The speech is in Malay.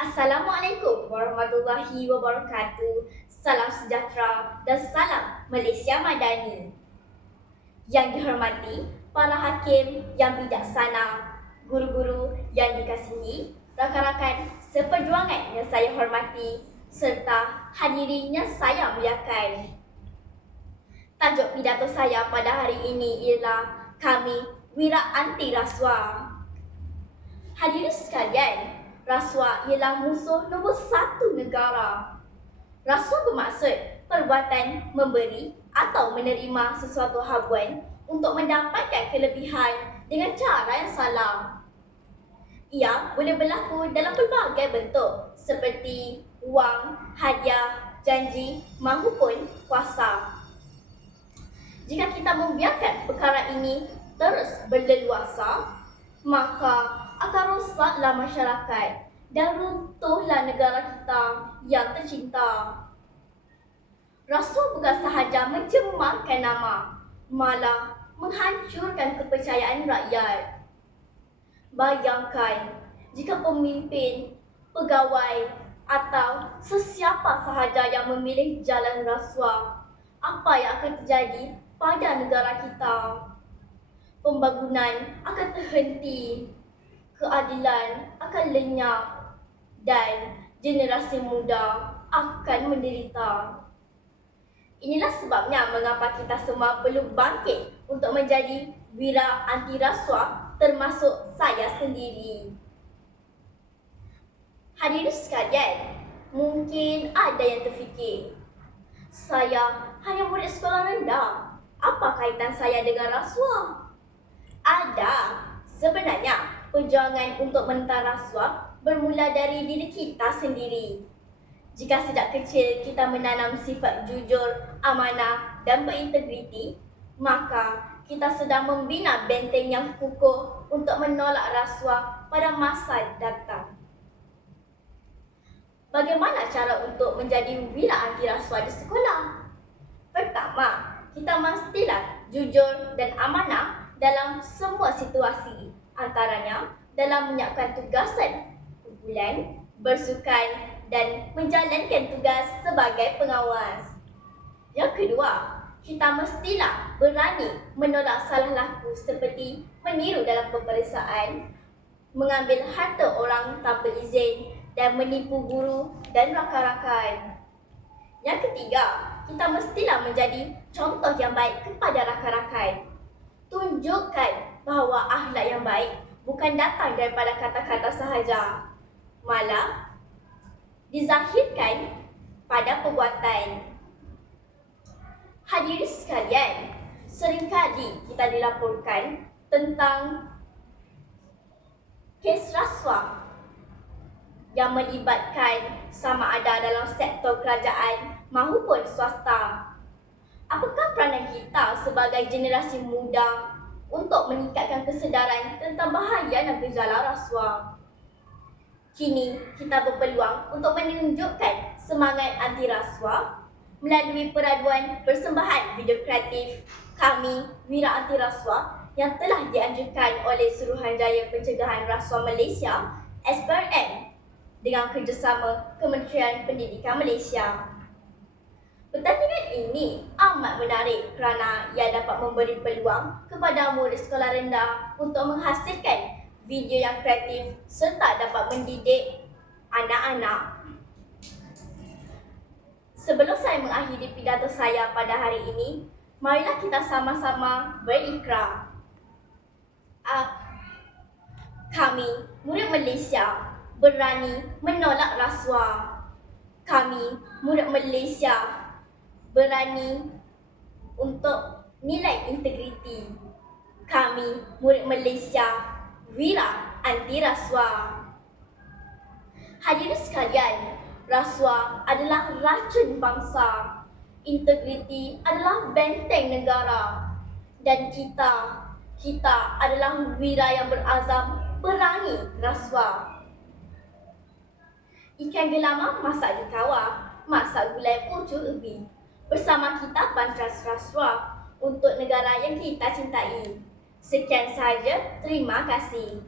Assalamualaikum warahmatullahi wabarakatuh. Salam sejahtera dan salam Malaysia Madani. Yang dihormati para hakim yang bijaksana, guru-guru yang dikasihi, rakan-rakan seperjuangan yang saya hormati serta hadirin yang saya muliakan. Tajuk pidato saya pada hari ini ialah kami wira anti rasuah. Hadirin sekalian, rasuah ialah musuh nombor satu negara. Rasuah bermaksud perbuatan memberi atau menerima sesuatu habuan untuk mendapatkan kelebihan dengan cara yang salah. Ia boleh berlaku dalam pelbagai bentuk seperti wang, hadiah, janji mahupun kuasa. Jika kita membiarkan perkara ini terus berleluasa, maka akan rosaklah masyarakat dan runtuhlah negara kita yang tercinta. Rasul bukan sahaja mencemarkan nama, malah menghancurkan kepercayaan rakyat. Bayangkan jika pemimpin, pegawai atau sesiapa sahaja yang memilih jalan rasuah, apa yang akan terjadi pada negara kita? Pembangunan akan terhenti keadilan akan lenyap dan generasi muda akan menderita. Inilah sebabnya mengapa kita semua perlu bangkit untuk menjadi wira anti rasuah termasuk saya sendiri. Hadirin sekalian, mungkin ada yang terfikir, saya hanya murid sekolah rendah. Apa kaitan saya dengan rasuah? Ada. Sebenarnya, perjuangan untuk menentang rasuah bermula dari diri kita sendiri. Jika sejak kecil kita menanam sifat jujur, amanah dan berintegriti, maka kita sedang membina benteng yang kukuh untuk menolak rasuah pada masa datang. Bagaimana cara untuk menjadi wira anti rasuah di sekolah? Pertama, kita mestilah jujur dan amanah dalam semua situasi antaranya dalam menyiapkan tugasan kumpulan, bersukan dan menjalankan tugas sebagai pengawas. Yang kedua, kita mestilah berani menolak salah laku seperti meniru dalam peperiksaan, mengambil harta orang tanpa izin dan menipu guru dan rakan-rakan. Yang ketiga, kita mestilah menjadi contoh yang baik kepada rakan-rakan. Tunjukkan bahawa akhlak yang baik bukan datang daripada kata-kata sahaja, malah dizahirkan pada perbuatan. Hadirin sekalian, seringkali kita dilaporkan tentang kes rasuah yang melibatkan sama ada dalam sektor kerajaan maupun swasta. Apakah peranan kita sebagai generasi muda untuk meningkatkan kesedaran tentang bahaya dan gejala rasuah. Kini, kita berpeluang untuk menunjukkan semangat anti rasuah melalui peraduan persembahan video kreatif kami, Wira Anti Rasuah yang telah dianjurkan oleh Suruhanjaya Pencegahan Rasuah Malaysia, SPRM, dengan kerjasama Kementerian Pendidikan Malaysia. Pertandingan ini amat menarik kerana ia dapat memberi peluang kepada murid sekolah rendah untuk menghasilkan video yang kreatif serta dapat mendidik anak-anak. Sebelum saya mengakhiri pidato saya pada hari ini, marilah kita sama-sama berikrar. Uh, kami, murid Malaysia, berani menolak rasuah. Kami, murid Malaysia, berani untuk nilai integriti. Kami, murid Malaysia, wira anti rasuah. Hadirin sekalian, rasuah adalah racun bangsa. Integriti adalah benteng negara. Dan kita, kita adalah wira yang berazam perangi rasuah. Ikan gelama masak di kawah, masak gulai pucuk ubi bersama kita Bantras Raswa untuk negara yang kita cintai. Sekian sahaja, terima kasih.